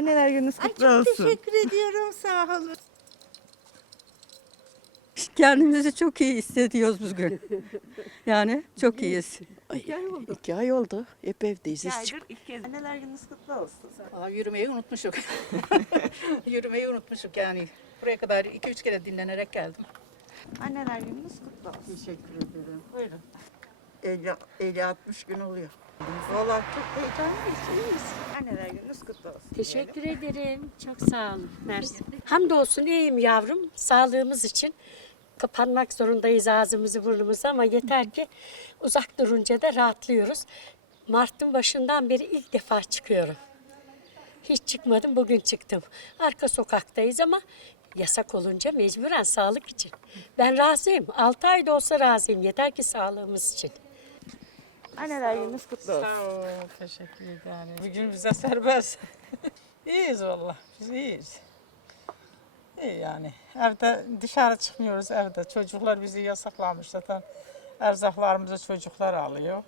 Anneler gününüz Ay kutlu çok olsun. teşekkür ediyorum sağ olun. Kendimizi çok iyi hissediyoruz bugün. Yani çok iyiyiz. İki ay oldu. İki ay oldu. Hep evdeyiz. İki Hiç aydır ilk kez. Anneler gününüz kutlu olsun. Aa, yürümeyi unutmuşuk. yürümeyi unutmuşuk yani. Buraya kadar iki üç kere dinlenerek geldim. Anneler gününüz kutlu olsun. Teşekkür ederim. Buyurun. 50 60 gün oluyor. Valla çok heyecanlıyız. iyiyiz. Anneler gününüz kutlu olsun. Teşekkür ederim. Çok sağ olun. Mersi. Hamdolsun iyiyim yavrum. Sağlığımız için kapanmak zorundayız ağzımızı burnumuzu ama yeter ki uzak durunca da rahatlıyoruz. Mart'ın başından beri ilk defa çıkıyorum. Hiç çıkmadım, bugün çıktım. Arka sokaktayız ama yasak olunca mecburen sağlık için. Ben razıyım. 6 ayda olsa razıyım. Yeter ki sağlığımız için. Anneler gününüz kutlu olsun. Sağ ol, teşekkür ederim. Bugün bize serbest. iyiyiz valla, biz iyiyiz. İyi yani. Evde dışarı çıkmıyoruz evde. Çocuklar bizi yasaklamış zaten. Erzaklarımızı çocuklar alıyor.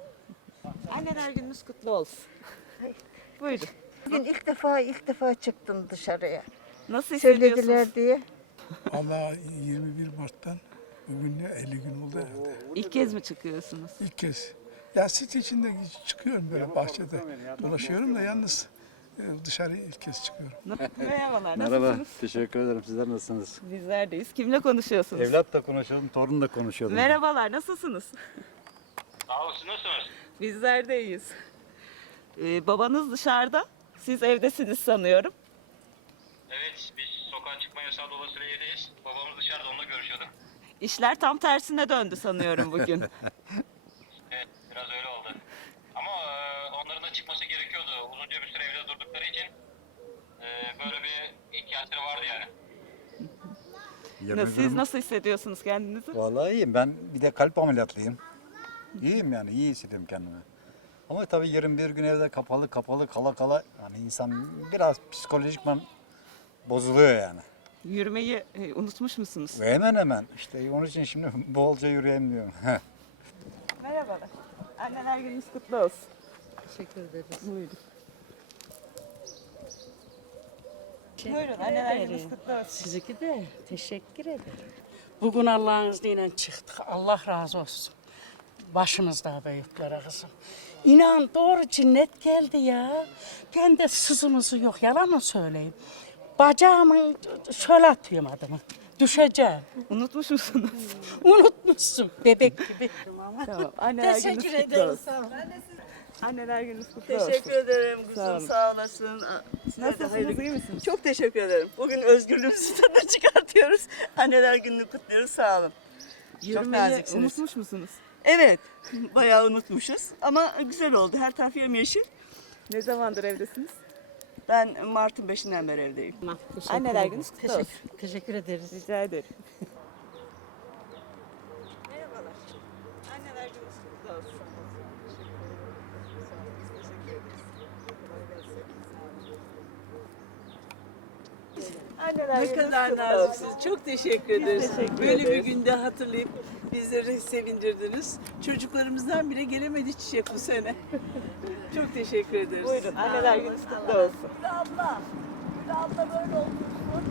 Anneler gününüz kutlu olsun. Buyurun. Bugün ilk defa ilk defa çıktım dışarıya. Nasıl hissediyorsunuz? Söylediler diye. Valla 21 Mart'tan bugün 50 gün oldu herhalde. İlk kez mi çıkıyorsunuz? İlk kez. Site içinde çıkıyorum böyle bahçede dolaşıyorum da yalnız e, dışarı ilk kez çıkıyorum. Merhabalar. Merhaba, teşekkür ederim. Sizler nasılsınız? Bizlerdeyiz. Kimle konuşuyorsunuz? Evlat da konuşalım, torun da konuşalım. Merhabalar. Nasılsınız? Sağ olsun, nasılsınız? Bizlerdeyiz. Ee, babanız dışarıda. Siz evdesiniz sanıyorum. Evet, biz sokağa çıkma yasağı dolayısıyla evdeyiz. Babamız dışarıda, onunla görüşüyorduk. İşler tam tersine döndü sanıyorum bugün. Evet, biraz öyle oldu. Ama e, onların da çıkması gerekiyordu. Uzunca bir süre evde durdukları için e, böyle bir ihtiyaçları vardı yani. Yirmi Siz birim- nasıl hissediyorsunuz kendinizi? Vallahi iyiyim. Ben bir de kalp ameliyatlıyım. İyiyim yani, iyi hissediyorum kendimi. Ama tabii 21 gün evde kapalı kapalı kala kala yani insan biraz psikolojikman bozuluyor yani. Yürümeyi e, unutmuş musunuz? Ve hemen hemen işte onun için şimdi bolca yürüyeyim diyorum. Merhabalar. Anneler gününüz kutlu olsun. Teşekkür ederiz. Buyurun. Buyurun anneler gününüz kutlu olsun. Sizinki de teşekkür ederim. Bugün Allah'ın izniyle çıktık. Allah razı olsun. Başımızda büyüklere kızım. İnan doğru cinnet geldi ya. Ben de sızımızı yok yalan mı söyleyeyim. Bacağımın şöyle atıyorum adımı. Düşeceğim. Unutmuş musunuz? Unutmuşsun bebek gibi. tamam. Anneler gününüz Teşekkür kutlu ederim. olsun. Sağ ol. Anneler gününüz kutlu olsun. Teşekkür ederim Sağ kuzum olun. sağ olasın. Nasılsınız iyi misiniz? Çok teşekkür ederim. Bugün özgürlüğümüzü tadına çıkartıyoruz. Anneler gününü kutluyoruz sağ olun. Yürümeyi naziksiniz. unutmuş musunuz? Evet bayağı unutmuşuz ama güzel oldu. Her taraf yemyeşil. Ne zamandır evdesiniz? Ben Mart'ın 5'inden beri evdeyim. Anneler gününüz kutlu olsun. Teşekkür ederiz. Rica ederim. Merhabalar. Anneler gününüz kutlu olsun. Anneler Ne kadar naziksiniz. Çok teşekkür ederiz. teşekkür Böyle bir günde hatırlayıp bizleri sevindirdiniz. Çocuklarımızdan bile gelemedi çiçek bu sene. Çok teşekkür ederiz. Buyurun anneler gününüz kutlu olsun. abla. Gül abla böyle olmuşsun.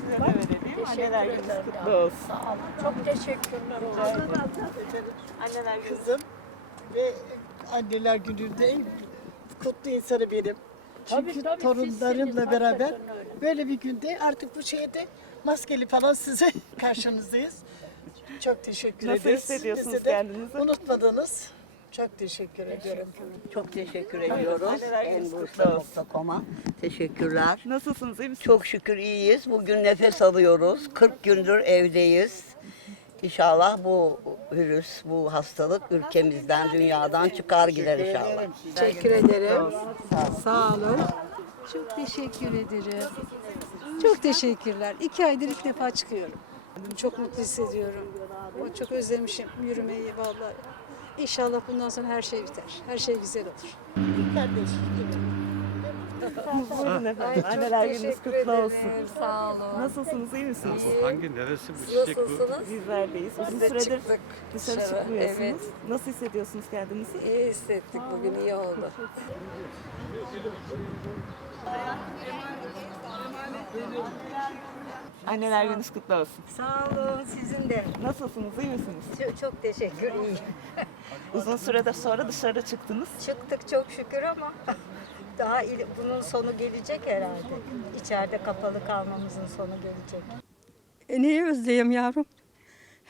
Size de verelim. Anneler gününüz kutlu olsun. Çok teşekkürler. Anneler gününüz Kızım ve anneler gününde en kutlu insanı benim. Çünkü torunlarımla beraber böyle bir günde artık bu şeyde maskeli falan size karşınızdayız. Çok teşekkür Nasıl ederiz. hissediyorsunuz Bizi de kendinizi? Unutmadınız. Çok teşekkür ediyorum. Çok teşekkür ediyoruz. Enbursa.com'a teşekkürler. Nasılsınız iyi misiniz? Çok şükür iyiyiz. Bugün nefes alıyoruz. 40 gündür evdeyiz. İnşallah bu virüs, bu hastalık ülkemizden, dünyadan çıkar gider inşallah. Teşekkür ederim. Sağ olun. Çok teşekkür ederim. Çok teşekkürler. İki aydır ilk defa çıkıyorum. Çok mutlu hissediyorum. Ama çok özlemişim yürümeyi vallahi. İnşallah bundan sonra her şey biter. Her şey güzel olur. Buyurun efendim. Anneler gününüz kutlu olsun. Sağ olun. Nasılsınız iyi misiniz? Hangi neresi bu çiçek bu? Bizlerdeyiz. Uzun süredir dışarı çıkmıyorsunuz. Nasıl hissediyorsunuz kendinizi? İyi hissettik bugün iyi oldu. Anneler gününüz kutlu olsun. Sağ olun sizin de. Nasılsınız, iyi misiniz? Çok, çok teşekkür iyi. Uzun sürede sonra dışarı çıktınız. Çıktık çok şükür ama daha il- bunun sonu gelecek herhalde. İçeride kapalı kalmamızın sonu gelecek. E, neyi özleyeyim yavrum?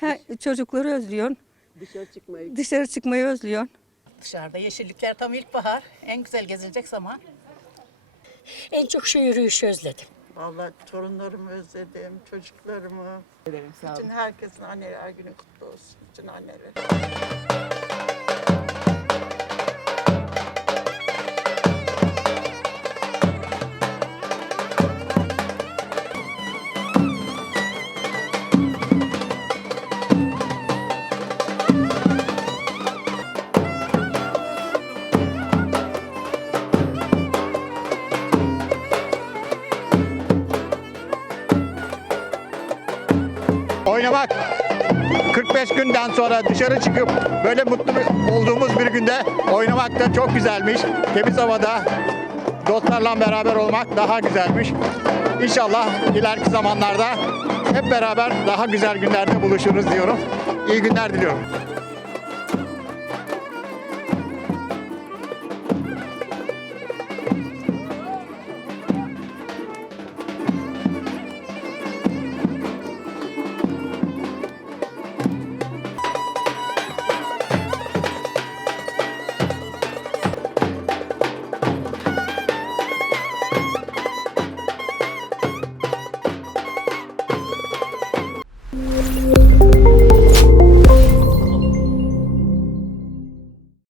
Ha, çocukları özlüyorsun. Dışarı çıkmayı. Dışarı çıkmayı özlüyorsun. Dışarıda yeşillikler tam ilkbahar. En güzel gezilecek zaman. En çok şu yürüyüşü özledim. Vallahi torunlarımı özledim, çocuklarımı. Ederim, sağ olun. Bütün herkesin anneler günü kutlu olsun. Bütün anneler. Oynamak 45 günden sonra dışarı çıkıp böyle mutlu olduğumuz bir günde oynamak da çok güzelmiş. Temiz havada dostlarla beraber olmak daha güzelmiş. İnşallah ileriki zamanlarda hep beraber daha güzel günlerde buluşuruz diyorum. İyi günler diliyorum.